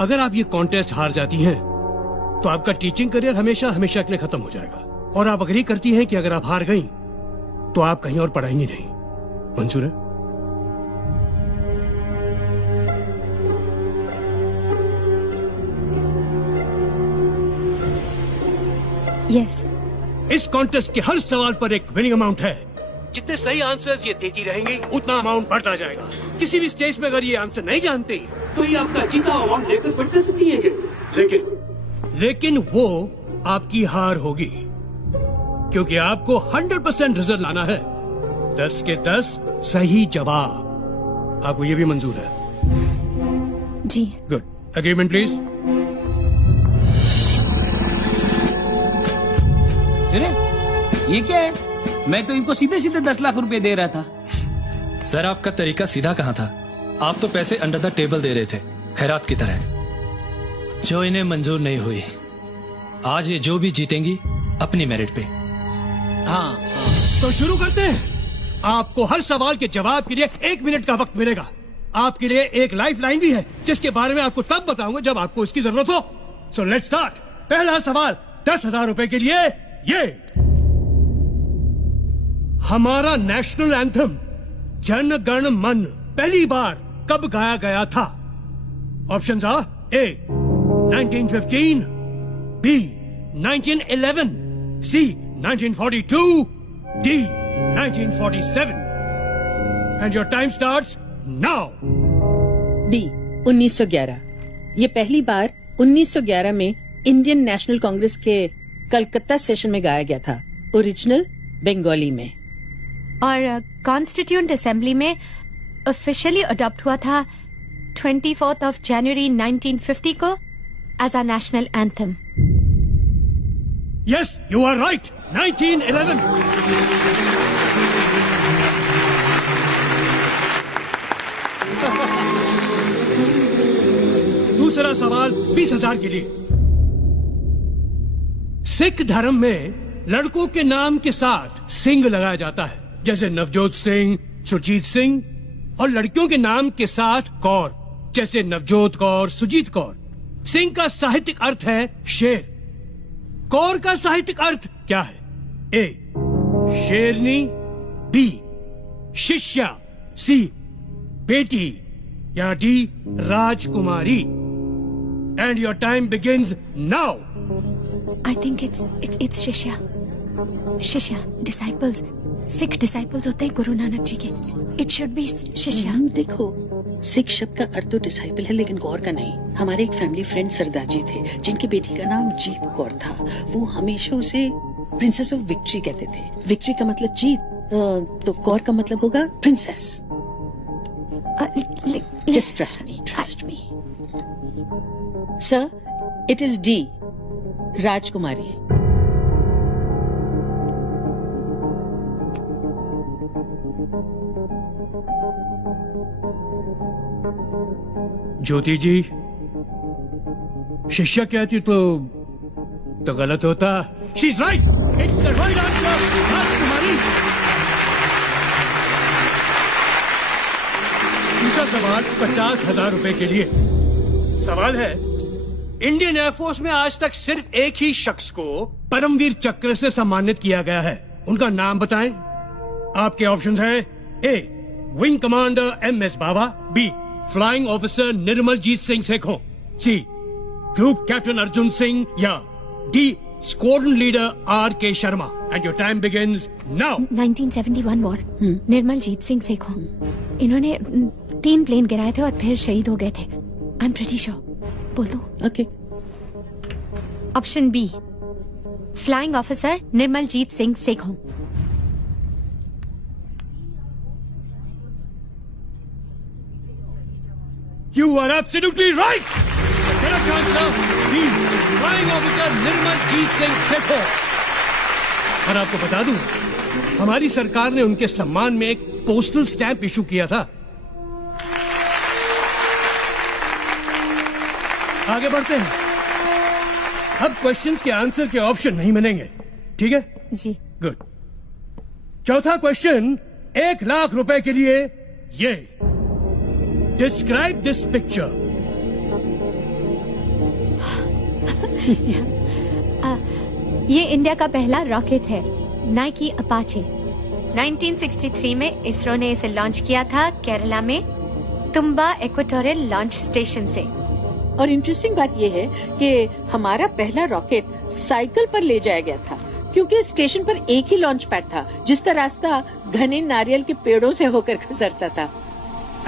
अगर आप ये कॉन्टेस्ट हार जाती हैं तो आपका टीचिंग करियर हमेशा हमेशा के लिए खत्म हो जाएगा। और आप अग्री करती हैं कि अगर आप हार गई तो आप कहीं और पढ़ाएंगी नहीं। मंजूर है? यस। इस कॉन्टेस्ट के हर सवाल पर एक विनिंग अमाउंट है। जितने सही आंसर्स ये देती रहेंगी उतना अमाउंट बढ़ता जाएगा। किसी भी स्टेज पे अगर ये आंसर नहीं जानती तो ये आपका जीता अमाउंट लेकर बढ़ कर सकती है। लेकिन वो आपकी हार होगी, क्योंकि आपको 100% रिजल्ट लाना है। 10 के 10 सही जवाब। आपको ये भी मंजूर है? जी। गुड। Agreement please. अरे ये क्या है? मैं तो इनको सीधे सीधे 10 लाख रुपए दे रहा था। सर आपका तरीका सीधा कहाँ था? आप तो पैसे अंडर द टेबल दे रहे थे, खैरात की तरह, जो इन्हें मंजूर नहीं हुई। आज ये जो भी जीतेंगी अपनी मेरिट पे। हाँ। तो शुरू करते हैं। आपको हर सवाल के जवाब के लिए 1 मिनट का वक्त मिलेगा। आपके लिए एक लाइफ लाइन भी है जिसके बारे में आपको तब बताऊंगा जब आपको इसकी जरूरत हो। So let's start. पहला सवाल 10,000 रुपए के लिए। ये हमारा नेशनल एंथम जन गण मन पहली बार कब गाया गया था? Options are A 1915, B 1911, C 1942, D 1947। And your time starts now. B 1911। ये पहली बार 1911 में इंडियन नेशनल कांग्रेस के कलकत्ता सेशन में गाया गया था, ओरिजिनल बंगाली में। और कॉन्स्टिट्यूएंट असेंबली में ऑफिशियली अडॉप्ट हुआ था 24 जनवरी 1950 को as a national anthem. Yes, you are right. 1911। दूसरा सवाल 20,000 के लिए। सिख धर्म में लड़कों के नाम के साथ सिंह लगाया जाता है, जैसे नवजोत सिंह, सुरजीत सिंह, और लड़कियों के नाम के साथ कौर, जैसे नवजोत कौर, सुजीत कौर। सिंह का साहित्यिक अर्थ है शेर। कौर का साहित्यिक अर्थ क्या है? ए शेरनी, बी शिष्या, सी बेटी, या D Rajkumari. And your time begins now. I think it's शिष्या डिसाइपल्स। सिख डिसाइपल्स होते हैं गुरु नानक जी के। इट शुड बी शिष्या। देखो, सिख शब्द का अर्थ तो डिसाइपल है, लेकिन कौर का नहीं। हमारे एक फैमिली फ्रेंड सरदार जी थे जिनकी बेटी का नाम जीत कौर था। वो हमेशा उसे प्रिंसेस ऑफ विक्ट्री कहते थे। विक्ट्री का मतलब जीत, तो कौर का मतलब होगा princess. Just trust me sir, it is D राजकुमारी। ज्योति जी, शिष्या कहती तो गलत होता। She is right. It's the right answer, राजकुमारी। तीसरा सवाल 50,000 रुपए के लिए। सवाल है, इंडियन एयरफोर्स में आज तक सिर्फ एक ही शख्स को परमवीर चक्र से सम्मानित किया गया है। उनका नाम बताएं। आपके ऑप्शंस हैं A wing commander MS Baba, B flying officer Nirmaljit Singh Sekhon, C group captain Arjan Singh, या D squadron leader RK Sharma. And your time begins now. 1971 war, Nirmaljit Singh Sekhon. इन्होंने 3 प्लेन गिराए थे और फिर शहीद हो गए थे। I am pretty sure. बोल दो। Okay. Option B flying officer Nirmaljit Singh Sekhon. You are absolutely right. The correct answer is Flying Officer Nirmaljit Singh Sekhon. और आपको बता दूं, हमारी सरकार ने उनके सम्मान में एक पोस्टल स्टैंप इशू किया था। आगे बढ़ते हैं। अब क्वेश्चंस के आंसर के ऑप्शन नहीं मिलेंगे, ठीक है? जी। गुड। चौथा क्वेश्चन 1 लाख रुपए के लिए। ये डिस्क्राइब दिस पिक्चर। ये इंडिया का पहला रॉकेट है, नाइकी अपाचे। 1963 में इसरो ने इसे लॉन्च किया था केरला में तुम्बा इक्वेटोरियल लॉन्च स्टेशन से। और इंटरेस्टिंग बात यह है कि हमारा पहला रॉकेट साइकिल पर ले जाया गया था, क्योंकि स्टेशन पर एक ही लॉन्च पैड था जिसका रास्ता घने नारियल के पेड़ों से होकर गुजरता था।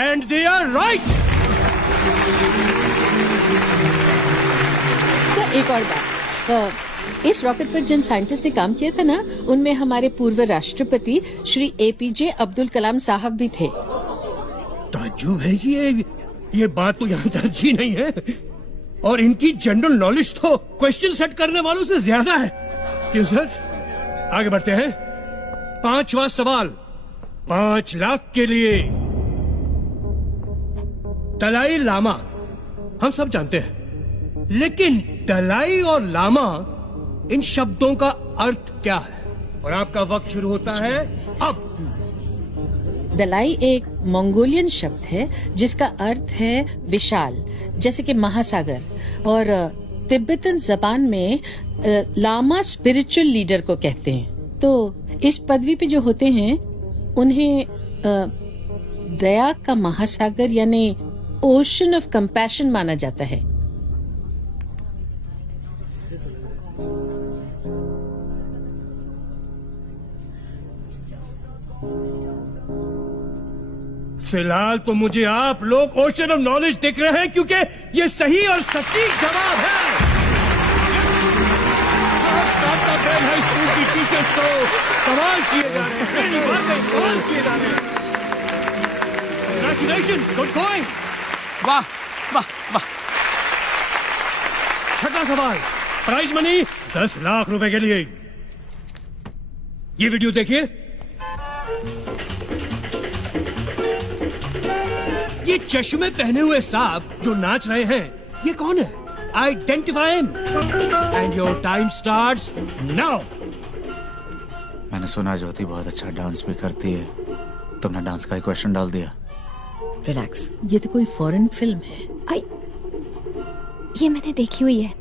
And they are right. Sir, एक और बात, इस रॉकेट पर जिन साइंटिस्ट ने काम किया था ना, उनमें हमारे पूर्व राष्ट्रपति श्री APJ अब्दुल कलाम साहब भी थे। ताज्जुब है कि ये बात तो यहाँ दर्ज ही नहीं है, और इनकी जनरल नॉलेज तो क्वेश्चन सेट करने वालों से ज्यादा है। क्यों सर? आगे बढ़ते हैं। 5वां सवाल 5 लाख के लिए। दलाई लामा हम सब जानते हैं, लेकिन दलाई और लामा इन शब्दों का अर्थ क्या है? और आपका वक्त शुरू होता है अब। दलाई एक मंगोलियन शब्द है जिसका अर्थ है विशाल, जैसे कि महासागर, और तिब्बतन जबान में लामा स्पिरिचुअल लीडर को कहते हैं। तो इस पदवी पे जो होते हैं उन्हें दया का महासागर यानी ओशन ऑफ कंपैशन माना जाता है। फिलहाल तो मुझे आप लोग ओशन ऑफ नॉलेज दिख रहे हैं, क्योंकि ये सही और सटीक जवाब है। हाई स्कूल की टीचर्स को सवाल किए जा रहे हैं, सवाल किए जा रहे हैं। Congratulations, good going. वाह वाह वाह। 6वां सवाल, प्राइज मनी 10 लाख रुपए के लिए। ये वीडियो देखिए। ये चश्मे पहने हुए साहब जो नाच रहे हैं, ये कौन है? Identify him and your time starts now. मैंने सुना ज्योति बहुत अच्छा डांस भी करती है। तुमने डांस का ही क्वेश्चन डाल दिया। रिलैक्स, ये तो कोई फॉरेन फिल्म है। आई, ये मैंने देखी हुई है।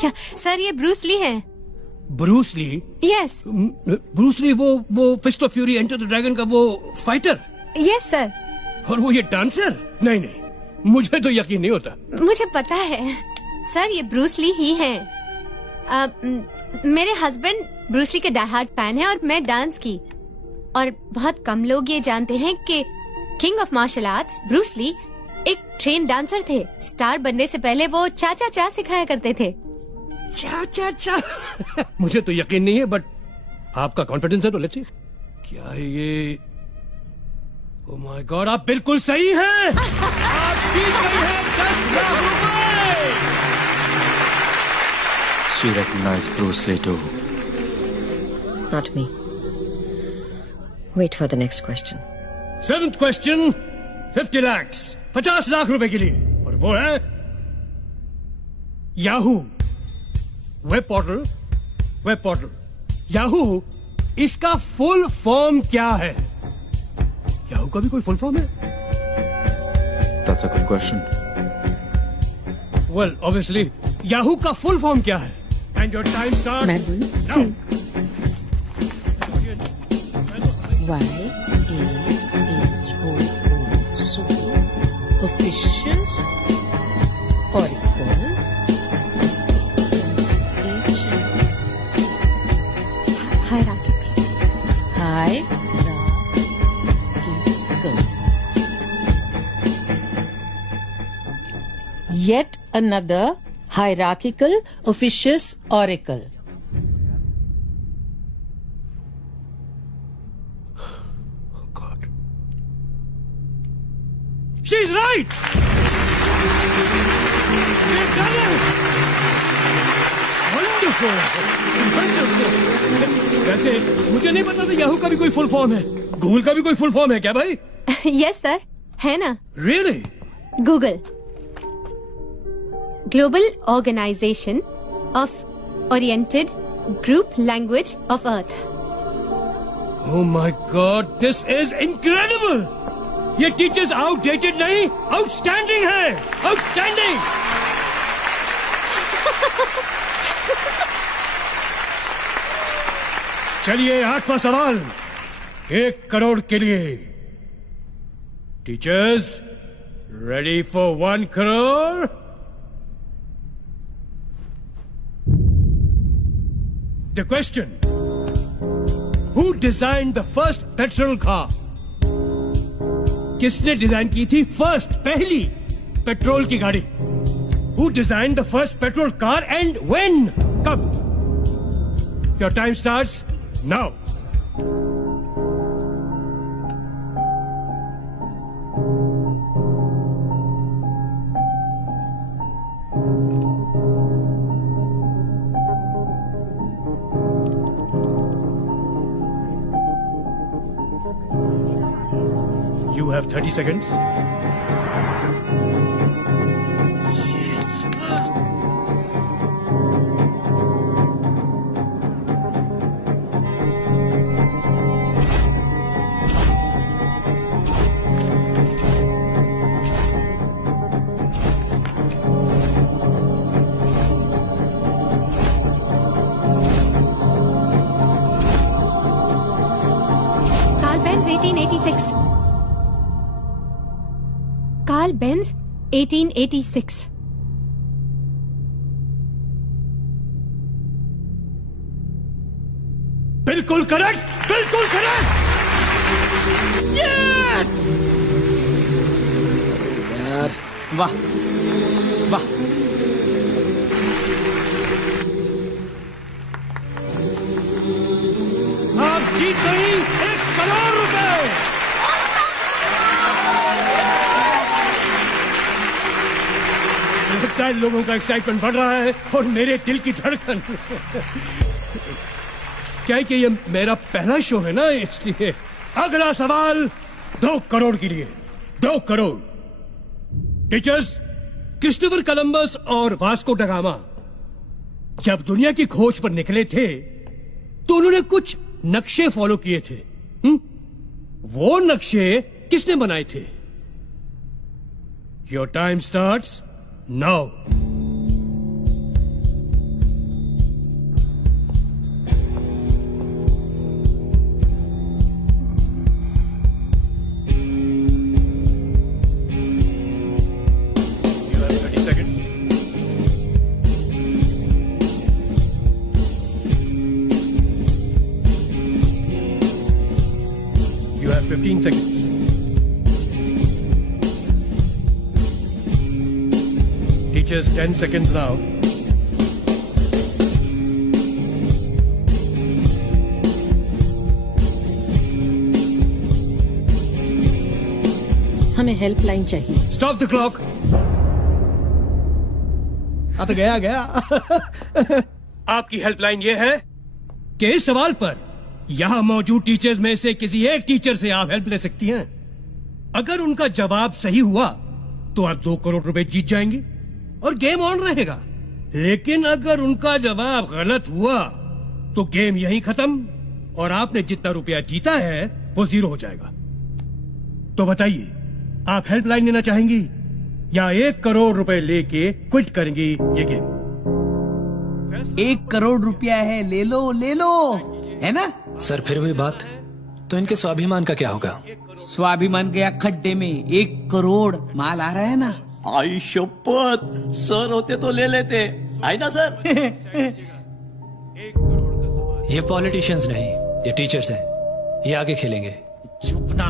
क्या सर, ये ब्रूस ली है? Bruce Lee? Yes. Bruce Lee वो Fist of Fury Enter the Dragon का वो फाइटर? Yes sir. और वो ये डांसर? नहीं नहीं, मुझे तो यकीन नहीं होता। मुझे पता है सर, ये ब्रूस ली ही है। मेरे हस्बैंड ब्रूस ली के डाई हार्ड फैन है और मैं डांस की। और बहुत कम लोग ये जानते हैं कि king of martial arts Bruce Lee एक ट्रेन डांसर थे। स्टार बनने से पहले वो चा चा चा सिखाया करते थे। चा चा चा मुझे तो यकीन नहीं है, बट आपका कॉन्फिडेंस है तो लेट्स सी। क्या है ये? ओह माय गॉड, आप बिल्कुल सही हैं। आप जीत गए हैं 10 लाख रुपए। She recognized Bruce Lee too. Not me. Wait for the next question. 7th question, 50 lakhs, 50 lakh रुपए के लिए। और वो है याहू वेब पोर्टल। याहू, इसका फुल फॉर्म क्या है? याहू का भी कोई फुल फॉर्म है? That's a good question. Well, obviously, Yahoo का फुल फॉर्म क्या है? And your time starts मैं बोलूं? now. YAHOO, so officials, Oracle, Yet another hierarchical officious oracle. Oh God. She's right! We've done it! Wonderful! वैसे मुझे नहीं पता था याहू का भी कोई फुल फॉर्म है। गूगल का भी कोई फुल फॉर्म है क्या भाई? यस सर, है ना। Really? Google, Global Organization of Oriented Group Language of Earth. Oh my God, this is incredible! ये टीचर्स आउटडेटेड नहीं, आउटस्टैंडिंग है, आउटस्टैंडिंग। चलिए 8वां सवाल 1 करोड़ के लिए। Teachers ready for 1 crore? The question: Who designed the first petrol car? किसने design की थी पहली पेट्रोल की गाड़ी? Who designed the first petrol car and when? कब? Your time starts now. You have 30 seconds. Carl Benz 1886. Carl Benz 1886. बिल्कुल correct, बिल्कुल correct. Yes! यार वाह वाह। आप जीत गई 1 करोड़ रुपए। लगता है लोगों का एक्साइटमेंट बढ़ रहा है और मेरे दिल की धड़कन। क्या है कि ये मेरा पहला शो है ना, इसलिए। अगला सवाल 2 करोड़ के लिए। 2 करोड़। टीचर्स, क्रिस्टोफर कोलंबस और वास्को ड गामा जब दुनिया की खोज पर निकले थे तो उन्होंने कुछ नक्शे फॉलो किए थे। वो नक्शे किसने बनाए थे? Your time starts now. You have 30 seconds. You have 15 seconds. Teachers, 10 seconds now. हमें हेल्पलाइन चाहिए। Stop the clock. तो गया। आपकी हेल्पलाइन ये है कि इस सवाल पर यहां मौजूद टीचर्स में से किसी एक टीचर से आप हेल्प ले सकती हैं। अगर उनका जवाब सही हुआ तो आप 2 करोड़ रुपए जीत जाएंगी और गेम ऑन रहेगा। लेकिन अगर उनका जवाब गलत हुआ तो गेम यहीं खत्म और आपने जितना रुपया जीता है वो 0 हो जाएगा। तो बताइए, आप हेल्पलाइन लेना चाहेंगी या 1 करोड़ रुपए लेके क्विट करेंगी ये गेम? 1 करोड़ रुपया है, ले लो है ना? सर फिर वही बात, तो इनके स्वाभिमान का क्या होगा? स्वाभिमान गया खड्डे में। 1 करोड़ माल आ रहा है ना। आई शपथ, सर होते तो ले लेते, आई ना सर। ये पॉलिटिशियंस नहीं, ये टीचर्स हैं। ये आगे खेलेंगे। चुप ना।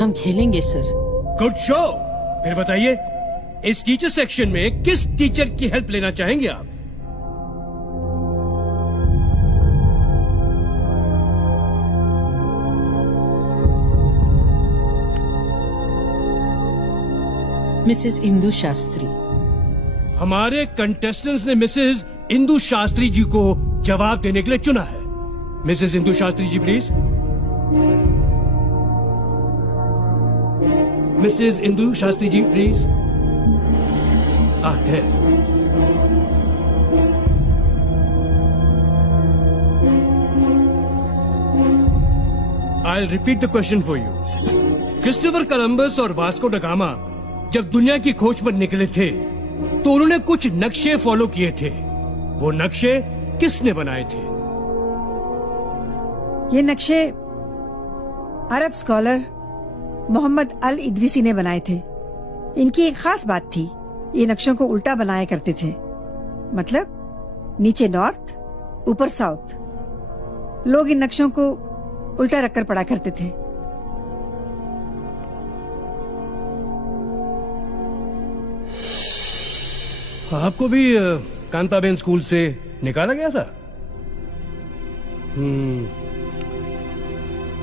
हम खेलेंगे सर। Good show. फिर बताइए, इस टीचर सेक्शन में किस टीचर की हेल्प लेना चाहेंगे आप? मिसेस इंदु शास्त्री। हमारे कंटेस्टेंट्स ने मिसेस इंदु शास्त्री जी को जवाब देने के लिए चुना है। Mrs Indu Shastri ji please. Mrs Indu Shastri ji please. there. I'll repeat the question for you. Christopher Columbus और वास्को ड गामा जब दुनिया की खोज पर निकले थे तो उन्होंने कुछ नक्शे फॉलो किए थे। वो नक्शे किसने बनाए थे? ये नक्शे अरब स्कॉलर मोहम्मद अल इदरीसी ने बनाए थे। इनकी एक खास बात थी, ये नक्शों को उल्टा बनाया करते थे, मतलब नीचे नॉर्थ ऊपर साउथ। लोग इन नक्शों को उल्टा रखकर पढ़ा करते थे। आपको भी कांताबेन स्कूल से निकाला गया था?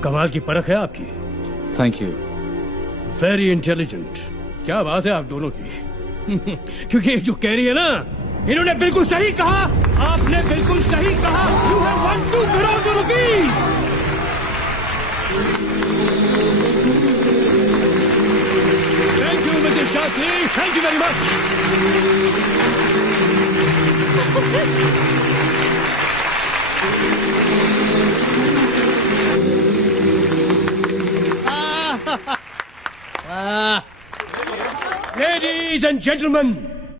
कमाल की परख है आपकी। Thank you. Very intelligent. क्या बात है आप दोनों की। क्योंकि जो कह रही है ना, इन्होंने बिल्कुल सही कहा, आपने बिल्कुल सही कहा। You have one 2 crore rupees. Thank you Mrs Shastri, thank you very much. Ladies and gentlemen,